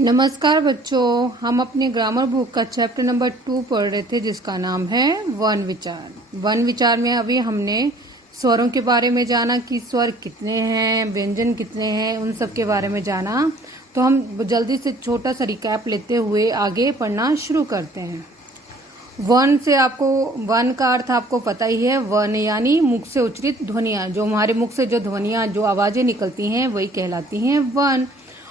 नमस्कार बच्चों, हम अपने ग्रामर बुक का चैप्टर नंबर 2 पढ़ रहे थे जिसका नाम है वन विचार। वन विचार में अभी हमने स्वरों के बारे में जाना कि स्वर कितने हैं, व्यंजन कितने हैं, उन सब के बारे में जाना। तो हम जल्दी से छोटा सा रिकैप लेते हुए आगे पढ़ना शुरू करते हैं। वन से आपको वन का अर्थ आपको पता ही है। वन यानी मुख से उच्चरित ध्वनियाँ, जो हमारे मुख से जो ध्वनियाँ जो आवाज़ें निकलती हैं वही कहलाती हैं वन।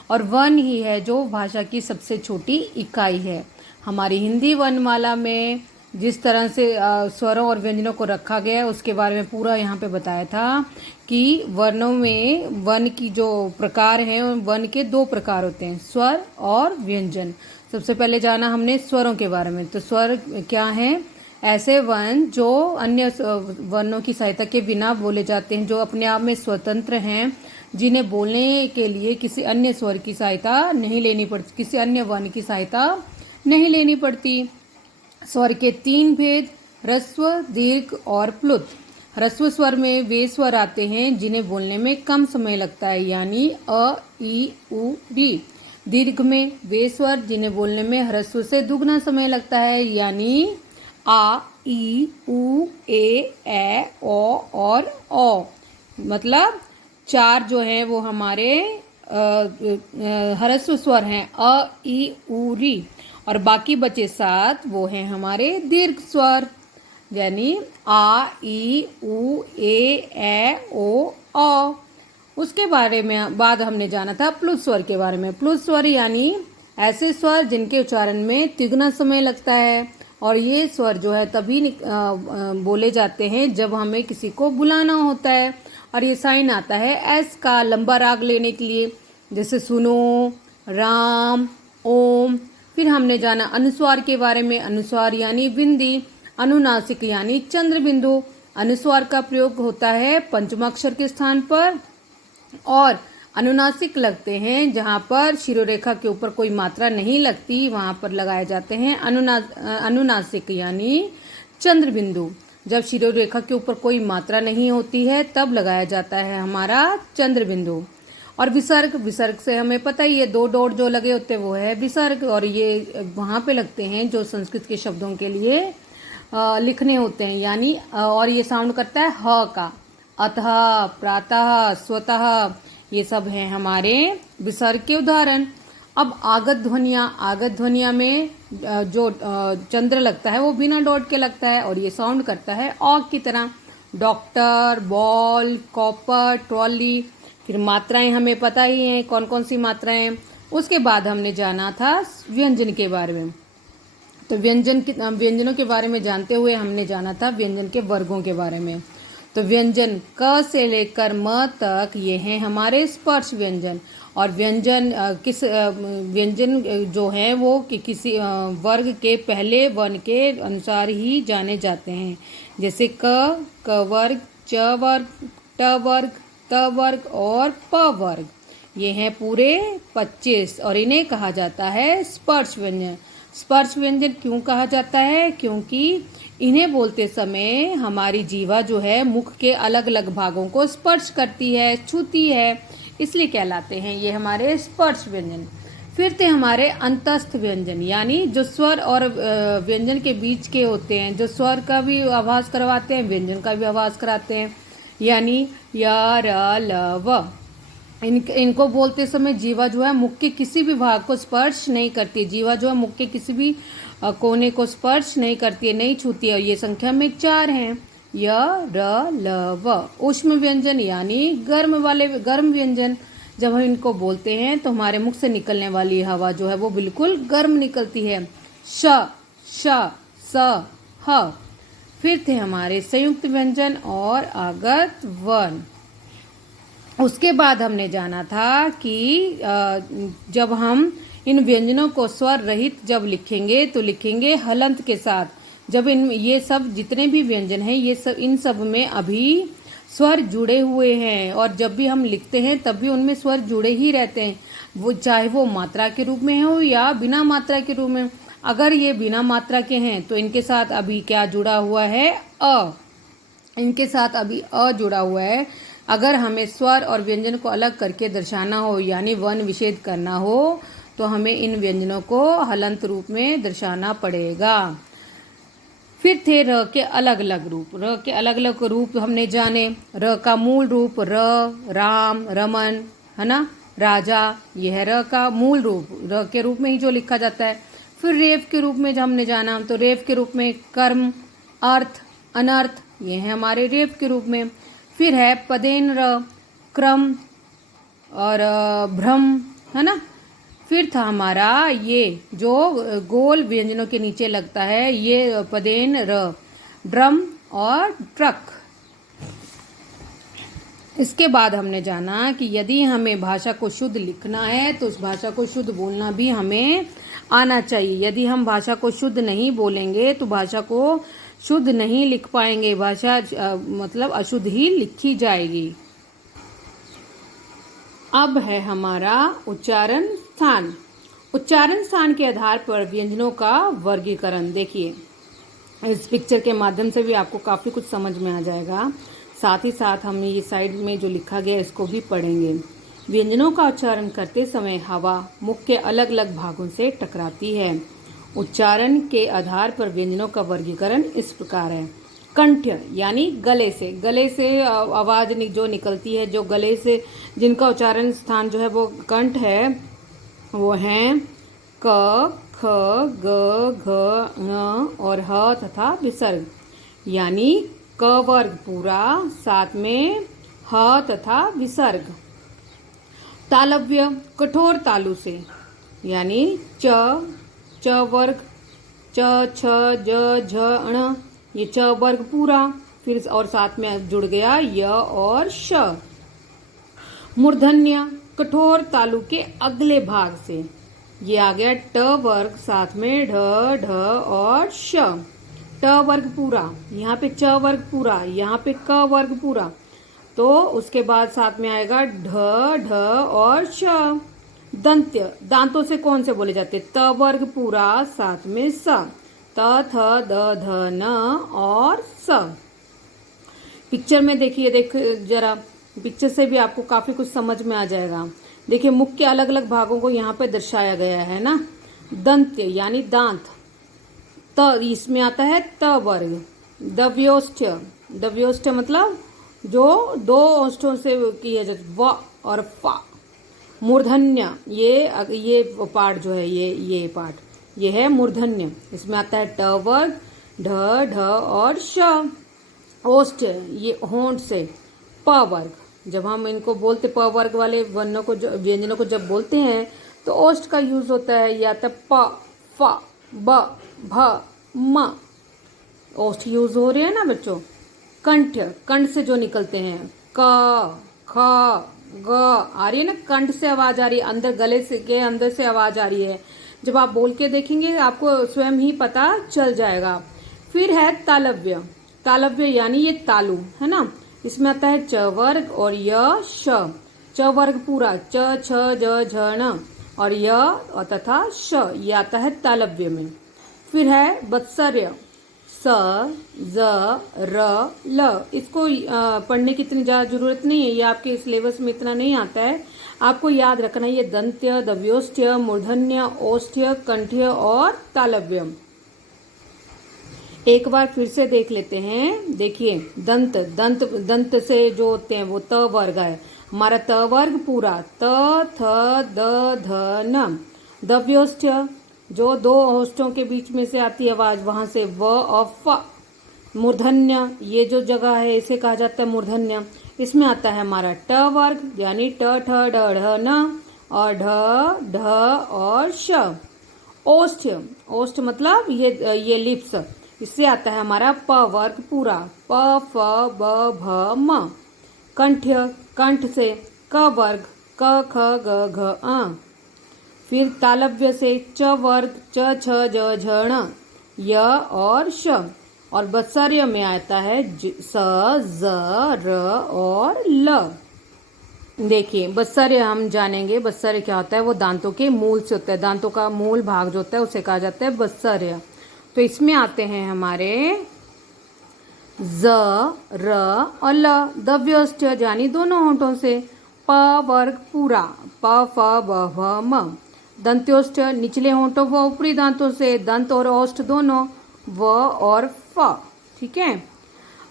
और वन ही है जो भाषा की सबसे छोटी इकाई है। हमारी हिंदी वर्णमाला में जिस तरह से स्वरों और व्यंजनों को रखा गया है उसके बारे में पूरा यहाँ पे बताया था कि वर्णों में वन की जो प्रकार हैं, वन के 2 प्रकार होते हैं, स्वर और व्यंजन। सबसे पहले जाना हमने स्वरों के बारे में। तो स्वर क्या हैं? ऐसे वर्ण जो अन्य वर्णों की सहायता के बिना बोले जाते हैं, जो अपने आप में स्वतंत्र हैं, जिन्हें बोलने के लिए किसी अन्य स्वर की सहायता नहीं लेनी पड़ती, किसी अन्य वर्ण की सहायता नहीं लेनी पड़ती। स्वर के 3 भेद: ह्रस्व, दीर्घ और प्लुत। ह्रस्व स्वर में वे स्वर आते हैं जिन्हें बोलने में कम समय लगता है, यानी अ, ई, उ, री। दीर्घ में वे स्वर जिन्हें बोलने में ह्रस्व से दुगना समय लगता है, यानी आ, ई, उ, ए, ओ और ओ। मतलब 4 जो हैं वो हमारे ह्रस्व स्वर हैं, अ, ई, उ, री। और बाकी बचे 7 वो हैं हमारे दीर्घ स्वर, यानी आ, ई, उ, ए, ओ, औ। उसके बारे में बाद हमने जाना था प्लुत स्वर के बारे में। प्लुत स्वर यानी ऐसे स्वर जिनके उच्चारण में तिगुना समय लगता है, और ये स्वर जो है तभी बोले जाते हैं जब हमें किसी को बुलाना होता है, और ये साइन आता है एस का लंबा राग लेने के लिए, जैसे सुनो, राम, ओम। फिर हमने जाना अनुस्वार के बारे में। अनुस्वार यानी बिंदी, अनुनासिक यानी चंद्र बिंदु। अनुस्वार का प्रयोग होता है पंचमाक्षर के स्थान पर, और अनुनासिक लगते हैं जहाँ पर शिरोरेखा के ऊपर कोई मात्रा नहीं लगती, वहाँ पर लगाए जाते हैं अनुनासिक यानी चंद्र बिंदु। जब शिरोरेखा के ऊपर कोई मात्रा नहीं होती है तब लगाया जाता है हमारा चंद्र बिंदु। और विसर्ग, विसर्ग से हमें पता ही है 2 डॉट जो लगे होते हैं वो है विसर्ग, और ये वहाँ पे लगते हैं जो संस्कृत के शब्दों के लिए लिखने होते हैं, यानी और ये साउंड करता है ह का। अतः, प्रातः, स्वतः, ये सब हैं हमारे विसर्ग के उदाहरण। अब आगत ध्वनियाँ, आगत ध्वनियाँ में जो चंद्र लगता है वो बिना डॉट के लगता है, और ये साउंड करता है औ की तरह। Doctor, ball, copper, trolley. फिर मात्राएं हमें पता ही हैं कौन कौन सी मात्राएं। उसके बाद हमने जाना था व्यंजन के बारे में। तो व्यंजनों के बारे में जानते हुए हमने जाना था व्यंजन के वर्गों के बारे में। तो व्यंजन क से लेकर म तक ये हैं हमारे स्पर्श व्यंजन। और व्यंजन जो है वो किसी वर्ग के पहले वर्ण के अनुसार ही जाने जाते हैं, जैसे क वर्ग, च वर्ग, ट वर्ग, त वर्ग और प वर्ग। ये हैं पूरे 25, और इन्हें कहा जाता है स्पर्श व्यंजन। स्पर्श व्यंजन क्यों कहा जाता है? क्योंकि इन्हें बोलते समय हमारी जीवा जो है मुख के अलग अलग भागों को स्पर्श करती है, छूती है, इसलिए कहलाते हैं ये हमारे स्पर्श व्यंजन। फिर थे हमारे अंतस्थ व्यंजन, यानी जो स्वर और व्यंजन के बीच के होते हैं, जो स्वर का भी आभास करवाते हैं, व्यंजन का भी आभास कराते हैं, यानी य, र, ल, व। इनको बोलते समय जीवा जो है मुख के किसी भी भाग को स्पर्श नहीं करती। जीवा जो है मुख के किसी भी कोने को स्पर्श नहीं करती है, नहीं छूती है। ये संख्या में 4 हैं, य, र, ल, व। ऊष्म व्यंजन यानी गर्म व्यंजन। जब हम इनको बोलते हैं तो हमारे मुख से निकलने वाली हवा जो है वो बिल्कुल गर्म निकलती है। श, श, स, ह। फिर थे हमारे संयुक्त व्यंजन और आगत वर्ण। उसके बाद हमने जाना था कि जब हम इन व्यंजनों को स्वर रहित जब लिखेंगे तो लिखेंगे हलंत के साथ। जब ये सब जितने भी व्यंजन हैं ये सब, इन सब में अभी स्वर जुड़े हुए हैं, और जब भी हम लिखते हैं तब भी उनमें स्वर जुड़े ही रहते हैं, वो चाहे वो मात्रा के रूप में हो या बिना मात्रा के रूप में। अगर ये बिना मात्रा के हैं तो इनके साथ अभी क्या जुड़ा हुआ है? अ। इनके साथ अभी अ जुड़ा हुआ है। अगर हमें स्वर और व्यंजन को अलग करके दर्शाना हो, यानी वर्ण विच्छेद करना हो, तो हमें इन व्यंजनों को हलंत रूप में दर्शाना पड़ेगा। फिर थे र के अलग अलग रूप। र के अलग अलग रूप हमने जाने। र का मूल रूप र, राम, रमन, है ना, राजा, यह है र का मूल रूप, र के रूप में ही जो लिखा जाता है। फिर रेव के रूप में जब हमने जाना तो रेव के रूप में कर्म, अर्थ, अनर्थ, ये है हमारे रेव के रूप में। फिर है पदेन र, क्रम और भ्रम, है ना। फिर था हमारा ये जो गोल व्यंजनों के नीचे लगता है, ये पदेन र, ड्रम और ट्रक। इसके बाद हमने जाना कि यदि हमें भाषा को शुद्ध लिखना है तो उस भाषा को शुद्ध बोलना भी हमें आना चाहिए। यदि हम भाषा को शुद्ध नहीं बोलेंगे तो भाषा को शुद्ध नहीं लिख पाएंगे, भाषा मतलब अशुद्ध ही लिखी जाएगी। अब है हमारा उच्चारण स्थान। उच्चारण स्थान के आधार पर व्यंजनों का वर्गीकरण। देखिए, इस पिक्चर के माध्यम से भी आपको काफ़ी कुछ समझ में आ जाएगा। साथ ही साथ हम ये साइड में जो लिखा गया है इसको भी पढ़ेंगे। व्यंजनों का उच्चारण करते समय हवा मुख के अलग अलग भागों से टकराती है। उच्चारण के आधार पर व्यंजनों का वर्गीकरण इस प्रकार है। कंठ यानी गले से आवाज जो निकलती है, जो गले से जिनका उच्चारण स्थान जो है वो कंठ है, वो हैं क, ख, ग, घ, ङ और ह तथा विसर्ग। यानी क वर्ग पूरा, साथ में ह तथा विसर्ग। तालव्य कठोर तालु से, यानी च वर्ग, च, छ, ज, झ, ण, ये च वर्ग पूरा, फिर और साथ में जुड़ गया य और श। मूर्धन्य कठोर तालु के अगले भाग से, ये आ गया ट वर्ग, साथ में ढ, ढ और श। ट वर्ग पूरा, यहाँ पे च वर्ग पूरा, यहाँ पे क वर्ग पूरा, तो उसके बाद साथ में आएगा ढ, ढ और श। दंत्य दांतों से कौन से बोले जाते? त वर्ग पूरा, साथ में स, त, थ, द, ध, न और स। पिक्चर में देखिए, देख जरा, पिक्चर से भी आपको काफी कुछ समझ में आ जाएगा। देखिए, मुख के अलग अलग भागों को यहाँ पे दर्शाया गया है ना। दंत्य यानी दांत, त इसमें आता है त वर्ग। दव्योष्ठ्य मतलब जो दो ओष्ठों से किया जाता, व और फ। मूर्धन्य ये पार्ट जो है, ये पार्ट, ये है मूर्धन्य, इसमें आता है ट वर्ग, ढ, ढ और श। ओष्ठ ये होंठ से, प वर्ग। जब हम इनको बोलते प वर्ग वाले वर्णों को, व्यंजनों को जब बोलते हैं तो ओष्ठ का यूज होता है, या तो प, फ, ब, भ, म। ओष्ठ यूज हो रहे हैं ना बच्चों। कंठ कंठ से जो निकलते हैं, क, ख, ग आ रही है ना, कंठ से आवाज आ रही है, अंदर गले से के अंदर से आवाज आ रही है। जब आप बोल के देखेंगे आपको स्वयं ही पता चल जाएगा। फिर है तालव्य। तालव्य यानी ये तालु है ना, इसमें आता है च वर्ग और य, श। च वर्ग पूरा, च, छ, ज, झ, ण और य तथा श, ये आता है तालव्य में। फिर है वत्सर्य, स, ज, र, ल। इसको पढ़ने की इतनी ज्यादा जरूरत नहीं है, ये आपके सिलेबस में इतना नहीं आता है। आपको याद रखना है ये दंत्य, दव्योष्ठ्य, मूर्धन्य, ओष्ठ्य, कंठ्य और तालव्य। एक बार फिर से देख लेते हैं। देखिए, दंत से जो होते हैं वो त वर्ग है हमारा, त वर्ग पूरा, त, थ, द, ध, न। दव्योष्ठ्य जो दो ओष्ठों के बीच में से आती है आवाज, वहां से व और फ। मूर्धन्य ये जो जगह है इसे कहा जाता है मूर्धन्य, इसमें आता है हमारा ट वर्ग, यानी ट, ठ, ड, ढ, न और ढ, ढ और श। ओष्ठ्य, ओष्ठ मतलब ये लिप्स, इससे आता है हमारा प वर्ग पूरा, प, फ, ब, भ, म। कंठ्य कंठ से क वर्ग, क, ख, ग, घ, अ। फिर तालव्य से च वर्ग, च, छ, ज, झ, ण, य और श। और वत्सर्य में आता है स, ज, र और ल। देखिए, वत्सर्य हम जानेंगे। वत्सर्य क्या होता है? वो दांतों के मूल से होता है, दांतों का मूल भाग जो होता है उसे कहा जाता है वत्सर्य। तो इसमें आते हैं हमारे ज, र और ल। दव्योष्ठ्य यानी दोनों होंठों से, प वर्ग पूरा, प, फ, ब, भ, म। दंत्योष्ठ निचले होंठों व ऊपरी दांतों से, दंत और ओष्ठ दोनों, व और फ। ठीक है।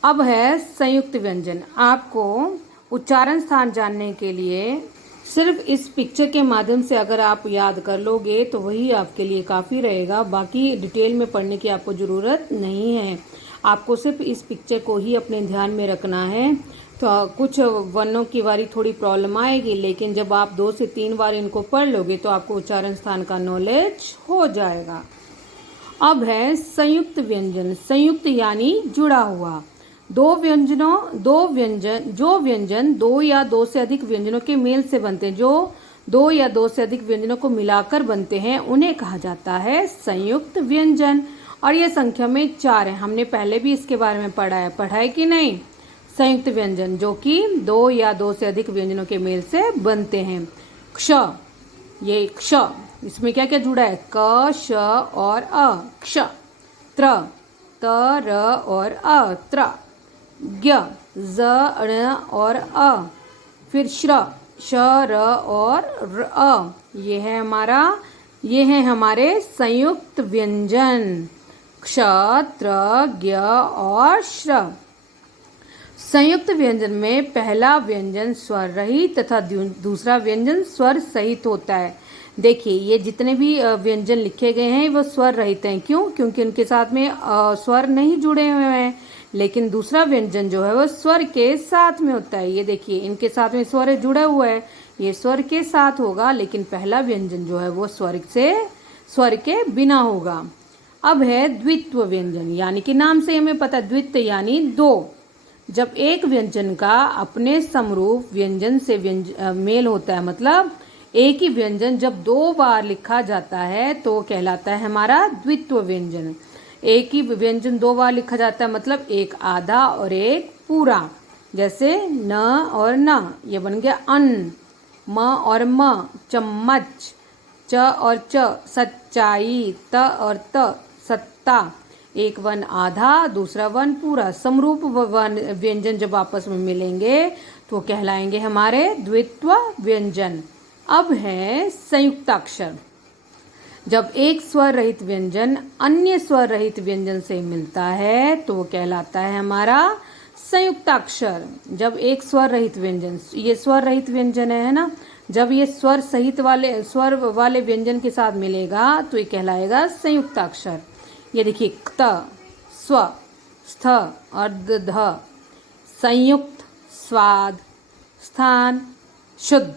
अब है संयुक्त व्यंजन। आपको उच्चारण स्थान जानने के लिए सिर्फ इस पिक्चर के माध्यम से अगर आप याद कर लोगे तो वही आपके लिए काफ़ी रहेगा, बाकी डिटेल में पढ़ने की आपको ज़रूरत नहीं है। आपको सिर्फ इस पिक्चर को ही अपने ध्यान में रखना है। तो कुछ वर्णों की बारी थोड़ी प्रॉब्लम आएगी, लेकिन जब आप 2 से 3 बार इनको पढ़ लोगे तो आपको उच्चारण स्थान का नॉलेज हो जाएगा। अब है संयुक्त व्यंजन। संयुक्त यानी जुड़ा हुआ। जो व्यंजन दो या दो से अधिक व्यंजनों के मेल से बनते हैं, जो 2 या 2 से अधिक व्यंजनों को मिलाकर बनते हैं, उन्हें कहा जाता है संयुक्त व्यंजन। और ये संख्या में 4 है। हमने पहले भी इसके बारे में पढ़ा है कि नहीं। संयुक्त व्यंजन जो कि 2 या 2 से अधिक व्यंजनों के मेल से बनते हैं। क्ष, ये क्ष, इसमें क्या क्या जुड़ा है, क, श और अ, क्ष। त्र, त, र और अ, त्र। ज्ञ, ज, ण और अ। फिर श्र, श, र और अ। ये है हमारे संयुक्त व्यंजन, क्ष, त्र, ज्ञ और श्र। संयुक्त व्यंजन में पहला व्यंजन स्वर रहित तथा दूसरा व्यंजन स्वर सहित होता है। देखिए, ये जितने भी व्यंजन लिखे गए हैं वो स्वर रहित हैं। क्यों? क्योंकि उनके साथ में स्वर नहीं जुड़े हुए हैं। लेकिन दूसरा व्यंजन जो है वो स्वर के साथ में होता है। ये देखिए, इनके साथ में स्वर जुड़ा हुआ है, ये स्वर के साथ होगा, लेकिन पहला व्यंजन जो है वो स्वर के बिना होगा। अब है द्वित्व व्यंजन, यानी कि नाम से हमें पता, द्वित्व यानी 2। जब एक व्यंजन का अपने समरूप व्यंजन से मेल होता है, मतलब एक ही व्यंजन जब 2 बार लिखा जाता है तो कहलाता है हमारा द्वित्व व्यंजन। एक ही व्यंजन 2 बार लिखा जाता है, मतलब एक आधा और एक पूरा। जैसे न और न, ये बन गया अन्न। म और म, चम्मच। च और च, सच्चाई। त और त, सत्ता। एक वन आधा, दूसरा वन पूरा। समरूप व्यंजन जब आपस में मिलेंगे तो कहलाएंगे हमारे द्वित्व व्यंजन। अब है संयुक्ताक्षर। जब एक स्वर रहित व्यंजन अन्य स्वर रहित व्यंजन से मिलता है तो वो कहलाता है हमारा संयुक्ताक्षर। जब एक स्वर रहित व्यंजन, ये स्वर रहित व्यंजन है ना, जब ये स्वर वाले व्यंजन के साथ मिलेगा तो ये कहलाएगा संयुक्ताक्षर। ये देखिए, क्त, स्व, स्थ और ध। संयुक्त, स्वाद, स्थान, शुद्ध।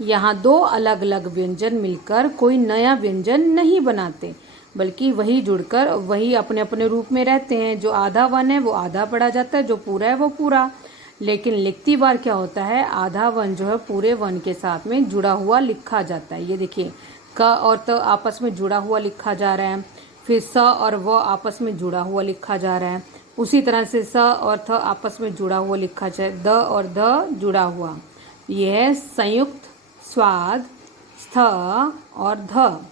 यहाँ 2 अलग अलग व्यंजन मिलकर कोई नया व्यंजन नहीं बनाते, बल्कि वही जुड़कर वही अपने अपने रूप में रहते हैं। जो आधा वन है वो आधा पढ़ा जाता है, जो पूरा है वो पूरा। लेकिन लिखती बार क्या होता है, आधा वन जो है पूरे वन के साथ में जुड़ा हुआ लिखा जाता है। ये देखिए, क और त आपस में जुड़ा हुआ लिखा जा रहा है। फिर स और व आपस में जुड़ा हुआ लिखा जा रहा है। उसी तरह से स और थ आपस में जुड़ा हुआ लिखा जाए, द और ध जुड़ा हुआ। यह है संयुक्त, स्वाद, स्थ और ध।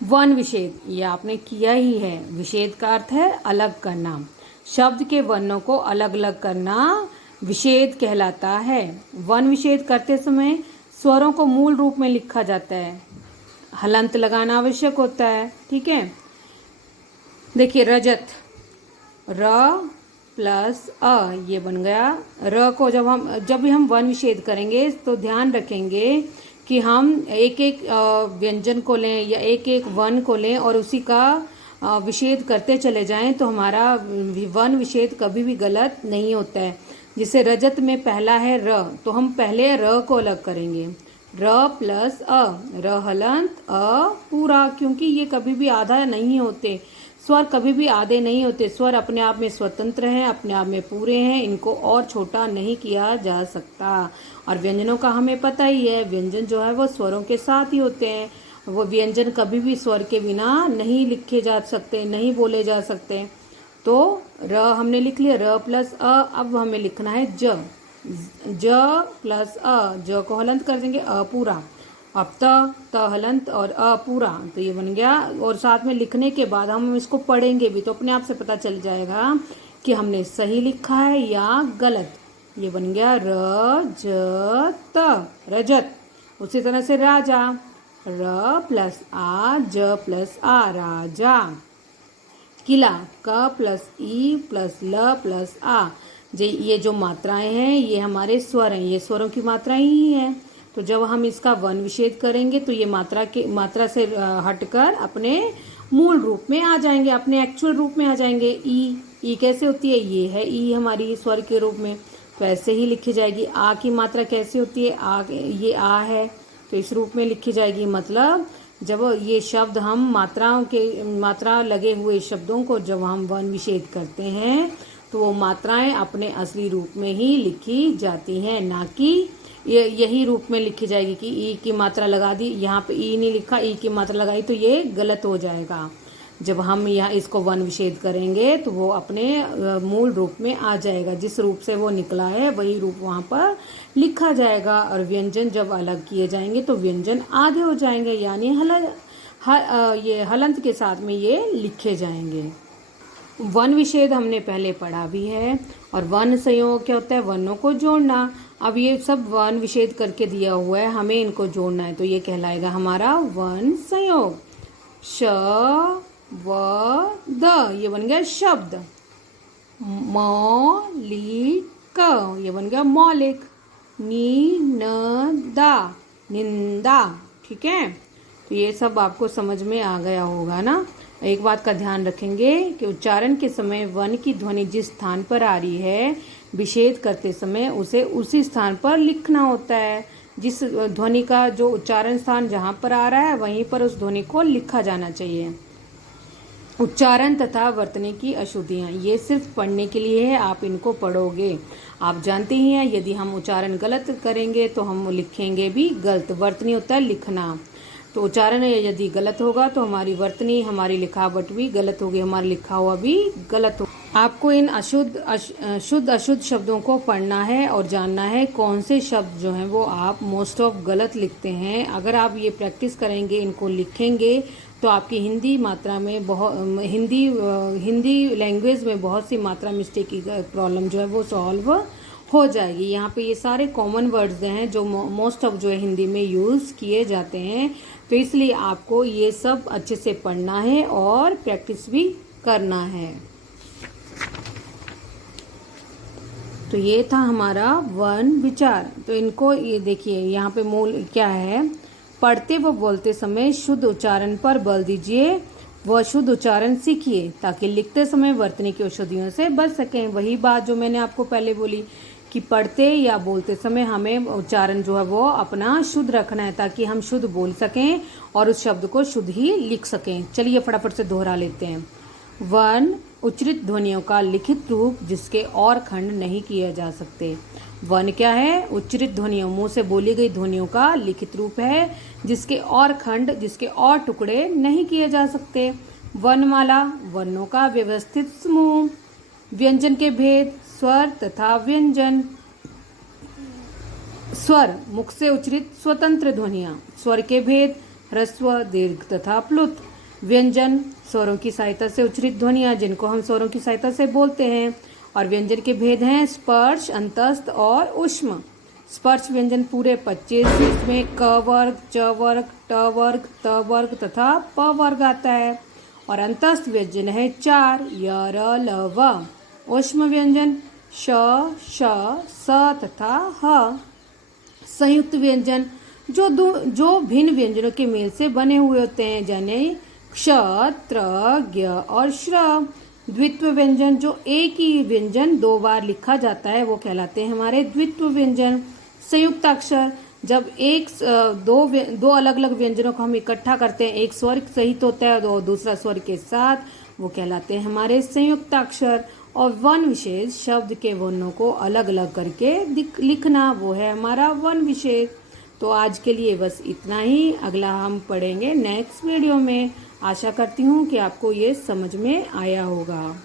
वन विषेद, ये आपने किया ही है। विषेद का अर्थ है अलग करना। शब्द के वर्णों को अलग अलग करना विषेद कहलाता है। वन विषेद करते समय स्वरों को मूल रूप में लिखा जाता है, हलंत लगाना आवश्यक होता है। ठीक है। देखिए, रजत, र प्लस अ, ये बन गया। र को जब भी हम वन विषेद करेंगे तो ध्यान रखेंगे कि हम एक एक व्यंजन को लें या एक एक वन को लें और उसी का विषेद करते चले जाएं, तो हमारा वन विषेद कभी भी गलत नहीं होता है। जैसे रजत में पहला है र, तो हम पहले र को अलग करेंगे, र प्लस अ, र हलंत, अ पूरा, क्योंकि ये कभी भी आधा नहीं होते। स्वर कभी भी आधे नहीं होते। स्वर अपने आप में स्वतंत्र हैं, अपने आप में पूरे हैं, इनको और छोटा नहीं किया जा सकता। और व्यंजनों का हमें पता ही है, व्यंजन जो है वो स्वरों के साथ ही होते हैं। वो व्यंजन कभी भी स्वर के बिना नहीं लिखे जा सकते, नहीं बोले जा सकते। तो र हमने लिख लिया, र प्लस अ। अब हमें लिखना है ज, ज प्लस अ, ज को हलंत कर देंगे, अ पूरा। अब त हलंत और अ पूरा, तो ये बन गया। और साथ में लिखने के बाद हम इसको पढ़ेंगे भी तो अपने आप से पता चल जाएगा कि हमने सही लिखा है या गलत। ये बन गया र ज त, रजत। उसी तरह से राजा, र प्लस आ, ज प्लस आ, राजा। किला, क प्लस ई प्लस ल प्लस आ। ये जो मात्राएं हैं ये हमारे स्वर हैं, ये स्वरों की मात्राएं ही हैं। तो जब हम इसका वन विच्छेद करेंगे तो ये मात्रा से हटकर अपने मूल रूप में आ जाएंगे, अपने एक्चुअल रूप में आ जाएंगे। ई कैसे होती है, ये है ई हमारी स्वर के रूप में, तो ऐसे ही लिखी जाएगी। आ की मात्रा कैसे होती है, ये आ है तो इस रूप में लिखी जाएगी। मतलब जब ये शब्द हम मात्रा लगे हुए शब्दों को जब हम वन विच्छेद करते हैं तो वो मात्राएं अपने असली रूप में ही लिखी जाती हैं, ना कि यही रूप में लिखी जाएगी कि ई की मात्रा लगा दी, यहाँ पे ई नहीं लिखा, ई की मात्रा लगाई तो ये गलत हो जाएगा। जब हम यहाँ इसको वन विच्छेद करेंगे तो वो अपने मूल रूप में आ जाएगा, जिस रूप से वो निकला है वही रूप वहाँ पर लिखा जाएगा। और व्यंजन जब अलग किए जाएंगे तो व्यंजन आधे हो जाएंगे, यानी ये हलंत के साथ में ये लिखे जाएंगे। वन विच्छेद हमने पहले पढ़ा भी है। और वन संयोग क्या होता है, वर्णों को जोड़ना। अब ये सब वन विच्छेद करके दिया हुआ है, हमें इनको जोड़ना है, तो ये कहलाएगा हमारा वन संयोग। श व द, ये बन गया शब्द। मौलिक, ये बन गया मौलिक। निनदा, निंदा। ठीक है, तो ये सब आपको समझ में आ गया होगा ना। एक बात का ध्यान रखेंगे कि उच्चारण के समय वन की ध्वनि जिस स्थान पर आ रही है, विच्छेद करते समय उसे उसी स्थान पर लिखना होता है। जिस ध्वनि का जो उच्चारण स्थान जहाँ पर आ रहा है वहीं पर उस ध्वनि को लिखा जाना चाहिए। उच्चारण तथा वर्तनी की अशुद्धियाँ, ये सिर्फ पढ़ने के लिए है, आप इनको पढ़ोगे। आप जानते ही हैं यदि हम उच्चारण गलत करेंगे तो हम लिखेंगे भी गलत। वर्तनी होता है लिखना, तो उच्चारण यदि गलत होगा तो हमारी वर्तनी, हमारी लिखावट भी गलत होगी, हमारा लिखा हुआ भी गलत होगा। आपको इन शुद्ध अशुद्ध शब्दों को पढ़ना है और जानना है कौन से शब्द जो हैं वो आप मोस्ट ऑफ गलत लिखते हैं। अगर आप ये प्रैक्टिस करेंगे, इनको लिखेंगे, तो आपकी हिंदी मात्रा में हिंदी लैंग्वेज में बहुत सी मात्रा मिस्टेक की प्रॉब्लम जो है वो सॉल्व हो जाएगी। यहाँ पे ये सारे कॉमन वर्ड्स हैं जो मोस्ट ऑफ जो है हिंदी में यूज़ किए जाते हैं, तो इसलिए आपको ये सब अच्छे से पढ़ना है और प्रैक्टिस भी करना है। तो ये था हमारा वन विचार। तो इनको ये देखिए, यहाँ पे मूल क्या है, पढ़ते व बोलते समय शुद्ध उच्चारण पर बल दीजिए व शुद्ध उच्चारण सीखिए ताकि लिखते समय वर्तनी की अशुद्धियों से बच सकें। वही बात जो मैंने आपको पहले बोली कि पढ़ते या बोलते समय हमें उच्चारण जो है वो अपना शुद्ध रखना है ताकि हम शुद्ध बोल सकें और उस शब्द को शुद्ध ही लिख सकें। चलिए फटाफट से दोहरा लेते हैं। वन, उच्चरित ध्वनियों का लिखित रूप जिसके और खंड नहीं किए जा सकते। वन क्या है, उच्चरित ध्वनियों, मुंह से बोली गई ध्वनियों का लिखित रूप है जिसके और खंड, जिसके और टुकड़े नहीं किए जा सकते। वर्णमाला, वर्णों का व्यवस्थित समूह। व्यंजन के भेद, स्वर तथा व्यंजन। स्वर, मुख से उच्चरित स्वतंत्र ध्वनियाँ। स्वर के भेद, ह्रस्व, दीर्घ तथा प्लुत। व्यंजन, स्वरों की सहायता से उच्चरित ध्वनियाँ जिनको हम स्वरों की सहायता से बोलते हैं। और व्यंजन के भेद हैं स्पर्श, अंतस्थ और ऊष्म। स्पर्श व्यंजन पूरे 25, इसमें क वर्ग, च वर्ग, ट वर्ग, त वर्ग तथा प वर्ग आता है। और अंतस्थ व्यंजन है 4, य, र, ल, व। ऊष्म व्यंजन श, श, स तथा ह। संयुक्त व्यंजन जो भिन्न व्यंजनों के मेल से बने हुए होते हैं, जैसे क्ष, त्र, ज्ञ और श्र। द्वित्व व्यंजन, जो एक ही व्यंजन 2 बार लिखा जाता है वो कहलाते हैं हमारे द्वित्व व्यंजन। संयुक्त अक्षर, जब दो अलग अलग व्यंजनों को हम इकट्ठा करते हैं, एक स्वर सहित होता है और दूसरा स्वर के साथ, वो कहलाते हैं हमारे संयुक्त अक्षर। और वन विशेष, शब्द के वर्णों को अलग अलग करके लिखना, वो है हमारा वन विशेष। तो आज के लिए बस इतना ही, अगला हम पढ़ेंगे नेक्स्ट वीडियो में। आशा करती हूँ कि आपको ये समझ में आया होगा।